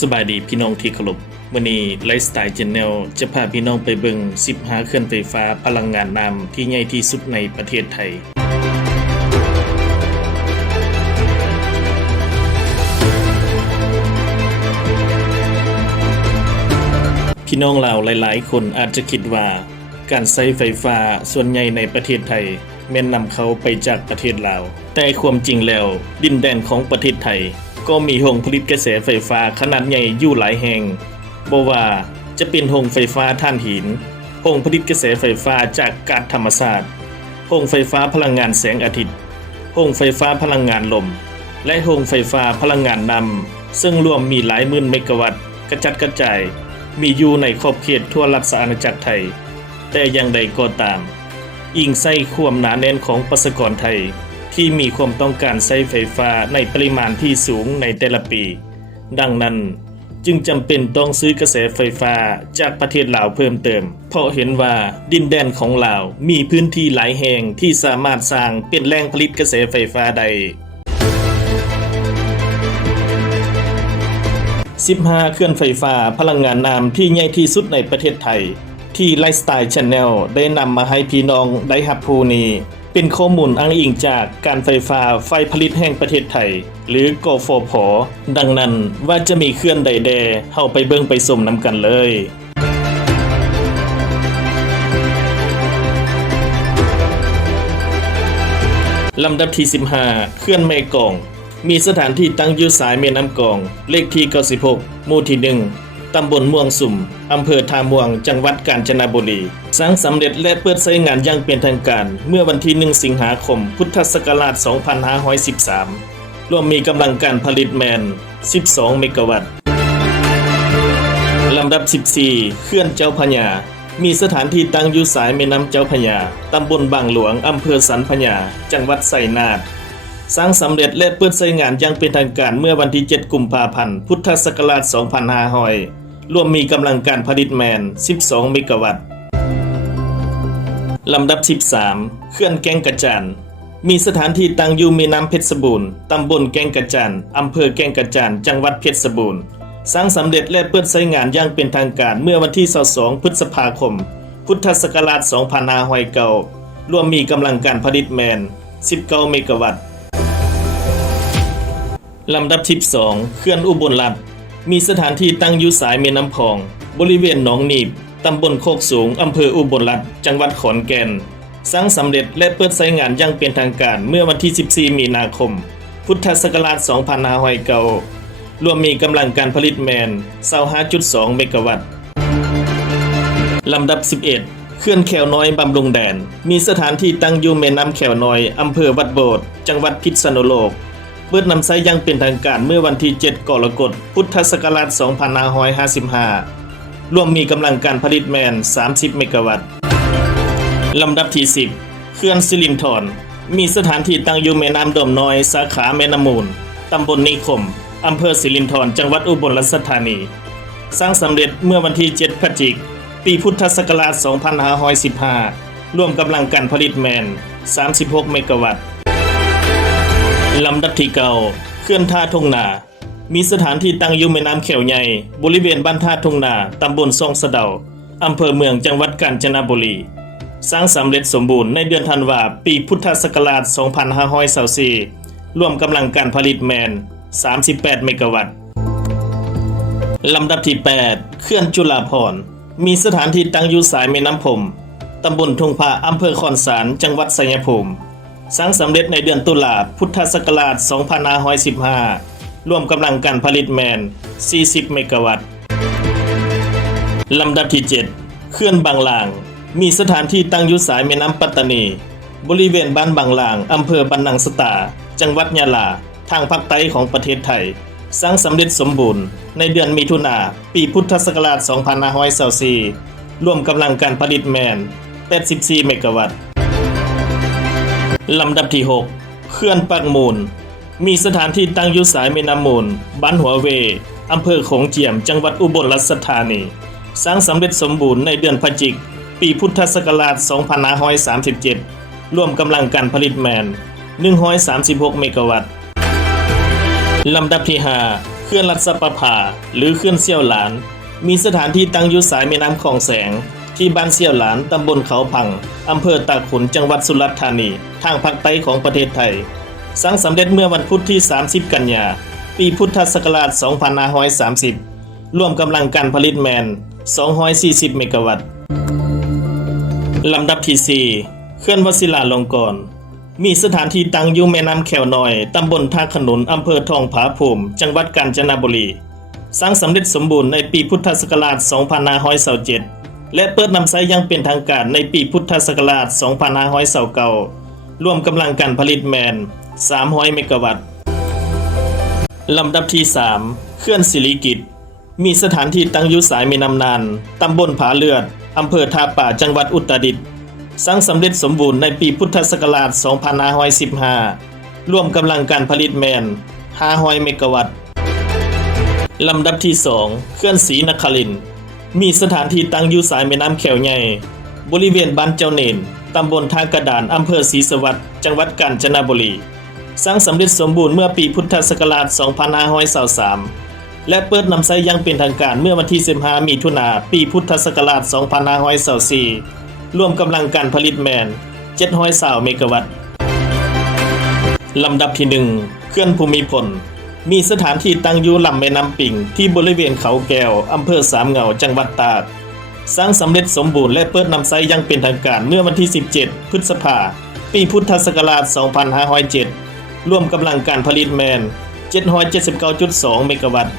สบายดีพี่น้องที่เคารพวันนี้ไลฟ์สไตล์เจนแนลจะพาพี่น้องไปเบิง15เครื่องไฟฟ้าพลังงานน้ำที่ใหญ่ที่สุดในประเทศไทย พี่น้องลาวหลายๆ คนอาจจะคิดว่า การใช้ไฟฟ้าส่วนใหญ่ในประเทศไทยแม่นนำเขาไปจากประเทศลาว แต่ความจริงแล้วดินแดนของประเทศไทย ก็มีโรงผลิตกระแสไฟฟ้าขนาดใหญ่อยู่หลายแห่งบ่ว่าจะเป็นโรงไฟฟ้าถ่านหินโรงผลิตกระแสไฟฟ้าจากก๊าซธรรมชาติโรงไฟฟ้าพลังงานแสงอาทิตย์โรงไฟฟ้าพลังงานลม และโรงไฟฟ้าพลังงานนำซึ่งรวมมีหลายหมื่นเมกะวัตต์กระจัดกระจายมีอยู่ในขอบเขตทั่วรัฐอาณาจักรไทย แต่อย่างใดก็ตาม อิงใส่ความหนาแน่นของประชากรไทย ที่มีความต้องการใช้ไฟฟ้าในปริมาณที่สูงในแต่ละปี ดังนั้นจึงจำเป็นต้องซื้อกระแสไฟฟ้าจากประเทศลาวเพิ่มเติม เพราะเห็นว่าดินแดนของลาวมีพื้นที่หลายแห่งที่สามารถสร้างเป็นแหล่งผลิตกระแสไฟฟ้าได้15เครื่องไฟฟ้าพลังงานน้ำที่ใหญ่ที่สุดในประเทศไทย ที่ไลฟ์สไตล์ช n แนลได้นำมาให้พี่น้องได้หับผู้นี้ เป็นข้อมูลอ้างอิงจากการไฟฟ้าไฟผลิตแห่งประเทศไทย หรือกฟผ ดังนั้นว่าจะมีเครื่องใดแดเข้าไปเบิ่งไปสมนำกันเลยลำดับที่ 15 เคลื่อนแม่กอง มีสถานที่ตั้งอยู่สายแม่น้ำกอง เลขที่ 96 หมู่ที่ 1 ตำบลม่วงสุ่ม อำเภอทาม่วง จังหวัดกาญจนบุรีสร้างสำเร็จและเปิดใช้งานอย่างเป็นทางการ เมื่อวันที่ 1 สิงหาคม พุทธศักราช 2513รวมมีกำลังการผลิตแมน 12 เมกะวัตต์ ลำดับ 14 เคลื่อนเจ้าพญา มีสถานที่ตั้งอยู่สายแม่น้ำเจ้าพญา ตำบลบางหลวง อำเภอสันพญา จังหวัดไสนาทสร้างสำเร็จและเปิดใช้งานอย่างเป็นทางการเมื่อวันที่ 7 กุมภาพันธ์ พุทธศักราช 2500 รวมมีกำลังการผลิตแมน 12 เมกะวัตต์ ลำดับ 13เคลื่อนแกงกระจานมีสถานที่ตั้งอยู่ม่น้ำเพชรบูรณ์ ตำบลแกงกระจานอำเภอแกงกระจานจังหวัดเพชรบูรณ์ สร้างสำเร็จและเปิดใช้งานอย่างเป็นทางการเมื่อวันที่ 22 พฤษภาคม พุทธศักราช2509รวมมีกำลังการผลิตแมน 19 เมกะวัตต์ ลำดับที่2เคลื่อนอุบลรัฐ มีสถานที่ตั้งอยู่สายแม่น้ำพอง บริเวณหนองหนีบ ตำบลโคกสูง อำเภออุบลรัฐจังหวัดขอนแก่น สร้างสำเร็จและเปิดใช้งานอย่างเป็นทางการเมื่อวันที่ 14 มีนาคม พุทธศักราช 2509รวมมีกำลังการผลิตแมน25.2 เมกะวัตต์ลำดับ 11เคลื่อนแขวน้อยบำรุงแดน มีสถานที่ตั้งอยู่แม่น้ำแขวน้อย อำเภอวัดโบด จังหวัดพิษณุโลก ปิดนำใช้ยังเป็นทางการเมื่อวันที่ 7กรกฎพุทธศักราช 2555รวมมีกำลังการผลิตแมน 30 เมกะวัตต์ลำดับที่ 10 เคลื่อนซิลินทรมีสถานที่ตั้งอยู่แม่น้ำดมน้อย สาขาแม่น้ำมูล ตำบลนิคม อำเภอสิรินธรจังหวัดอุบลราชธานี สร้างสำเร็จเมื่อวันที่ 7 พฤศจิกปีพุทธศักราช 2515 ร่วมกำลังการผลิตแมน 36 เมกะวัตต์ ลำดับที่เก้าเคลื่อนท่าทงนา มีสถานที่ตั้งอยู่แม่น้ำเขียวใหญ่ บริเวณบ้านท่าทงนา ตำบลทรงสะเดาอำเภอเมืองจังหวัดกาญจนบุรี สร้างสำเร็จสมบูรณ์ในเดือนธันวาปีพุทธศักราช 2524ร่วมกำลังการผลิตแมน 38 เมกะวัตต์ลำดับที่ 8 เคลื่อนจุฬาภรมีสถานที่ตั้งอยู่สายแม่น้ำพมตำบลทงพาอำเภอคอนสาร จังหวัดสัยภูมิ สร้างสำเร็จในเดือนตุลาพุทธศักราช 2515 ร่วมกำลังการผลิตแมน 40 เมกะวัตต์ ลำดับที่ 7 เคลื่อนบางลาง มีสถานที่ตั้งอยู่สายแม่น้ำปัตตานี บริเวณบ้านบางลางอำเภอบันนังสตา จังหวัดยะลา ทางภาคใต้ของประเทศไทย สร้างสำเร็จสมบูรณ์ ในเดือนมิถุนาปีพุทธศักราช 2524 ร่วมกำลังการผลิตแมน 84 เมกะวัตต์ ลำดับที่ 6เคลื่อนปักมูล มีสถานที่ตั้งอยู่สายแม่น้ำมูล บ้านหัวเว อำเภอโขงเจียม จังหวัดอุบลราชธานี สร้างสำเร็จสมบูรณ์ในเดือนพฤศจิก ปีพุทธศักราช 2537 ร่วมกำลังการผลิตแมน 136 เมกะวัตต์ ลำดับที่ 5เขื่อนรัศประภา หรือเขื่อนเสี่ยวหลาน มีสถานที่ตั้งอยู่สายแม่น้ำคลองแสง ที่บ้านเสี่ยวหลานตำบลเขาพัง อำเภอตาขุนจังหวัดสุราษฎร์ธานี ทางภาคใต้ของประเทศไทย สร้างสำเร็จเมื่อวันพุธที่ 30 กันยา ปีพุทธศักราช 2530 ร่วมกำลังการผลิตแมน 240 เมกะวัตต์ลำดับที่ 4 เขื่อนวชิราลงกรณ์มีสถานที่ตั้งอยู่แม่น้ำแขวน้อย ตำบลท่าขนุน อำเภอทองผาภูมิ จังหวัดกาญจนบุรี สร้างสำเร็จสมบูรณ์ในปีพุทธศักราช 2527 และเปิดนำใช้ยังเป็นทางการในปีพุทธศักราช 2529ร่วมกำลังการผลิตแมน 300 เมกะวัตต์ลำดับที่ 3เขื่อนสิริกิตมีสถานที่ตั้งอยู่สายม่น้ำนาน ตำบลผาเลือด อำเภอท่าป่าจังหวัดอุตรดิตถ์สร้างสำเร็จสมบูรณ์ในปีพุทธศักราช 2515 ร่วมกำลังการผลิตแมน 500 เมกะวัตต์ลำดับที่ 2 เคลื่อนศรีนครินทร์ มีสถานที่ตั้งอยู่สายแม่น้ำแขวใหญ่ บริเวณบ้านเจ้าเนนตำบลท่ากระดานอำเภอศรีสวัสดิ์จังหวัดกาญจนบุรี สร้างสำเร็จสมบูรณ์เมื่อปีพุทธศักราช 2523 และเปิดนำใช้ยังเป็นทางการเมื่อวันที่ 15มีถุนาปีพุทธศักราช 2524 ร่วมกำลังการผลิตแมน720เมกะวัตต์ลำดับที่ 1 เคลื่อนภูมิพล มีสถานที่ตั้งอยู่ลำแม่น้ำปิ่ง ที่บริเวณเขาแก้วอำเภอสามเงาจังหวัดตากสร้างสำเร็จสมบูรณ์และเปิดนำไซยังเป็นทางการเมื่อวันที่ 17 พฤษภาปีพุทธศักราช 2507 ร่วมกำลังการผลิตแมน 779.2 เมกะวัตต์